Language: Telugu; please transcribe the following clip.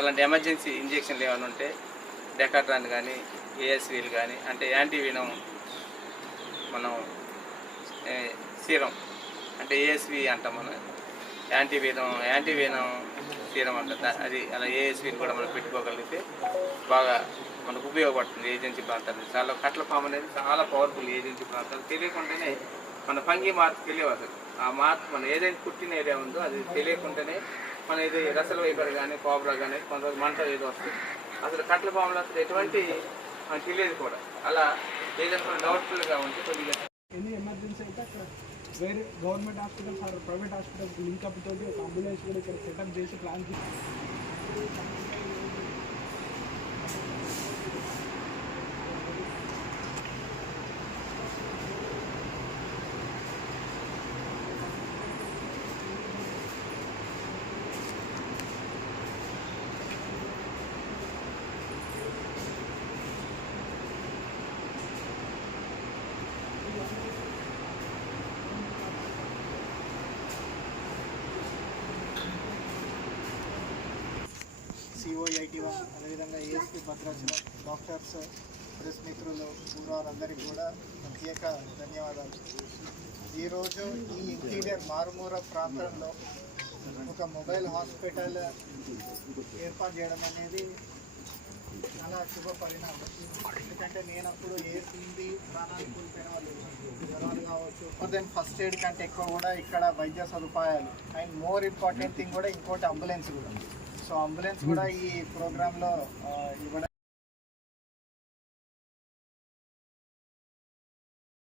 అలాంటి ఎమర్జెన్సీ ఇంజెక్షన్లు ఏమైనా ఉంటే డెకాట్రాన్ కానీ ఏఎస్వీలు కానీ అంటే యాంటీవీనం మనం సీరం అంటే ఏఎస్వి అంటాం మనం యాంటీవీనం సీరం అంట అది అలా ఏఎస్వీని కూడా మనం పెట్టుకోగలిగితే బాగా మనకు ఉపయోగపడుతుంది. ఏజెన్సీ ప్రాంతాలు చాలా కట్ల పాము అనేది చాలా పవర్ఫుల్. ఏజెన్సీ ప్రాంతాలు తెలియకుండానే మన ఫంగి మార్క్ తెలియదు. ఆ మార్క్ మన ఏదైతే పుట్టిన ఏరియా ఉందో అది తెలియకుండానే మన ఇది రసల్ వైపర్ కానీ కోబ్రా కానీ కొంత మంట ఏదో వస్తుంది. అసలు కట్ల పాములు అసలు ఎటువంటి మనకు తెలియదు కూడా. అలా ఏదైనా డౌట్ఫుల్గా ఉంటే కొద్దిగా ఎనీ ఎమర్జెన్సీ అయితే అక్కడ వేరే government hospitals or private hospitals link up తోటి ఒక అంబులెన్స్ కూడా ఇక్కడ సెటప్ చేసి ప్లాన్ చేసి COIT1 అదేవిధంగా ఏఎస్పీ భద్రాచలం డాక్టర్స్ ప్రెస్ మిత్రులు వారందరికీ కూడా ప్రత్యేక ధన్యవాదాలు. ఈరోజు ఈ ఇంటీరియర్ మారుమూల ప్రాంతంలో ఒక మొబైల్ హాస్పిటల్ ఏర్పాటు చేయడం అనేది చాలా శుభ పరిణామం. ఎందుకంటే నేను అప్పుడు ఏది ప్రాణాలు కోల్పోయిన వాళ్ళు జ్వరాలు కావచ్చు దెన్ ఫస్ట్ ఎయిడ్ కంటే ఎక్కువ కూడా ఇక్కడ వైద్య సదుపాయాలు అండ్ మోర్ ఇంపార్టెంట్ థింగ్ కూడా ఇంకోటి అంబులెన్స్ కూడా. సో అంబులెన్స్ కూడా ఈ ప్రోగ్రాంలో ఇవ్వడం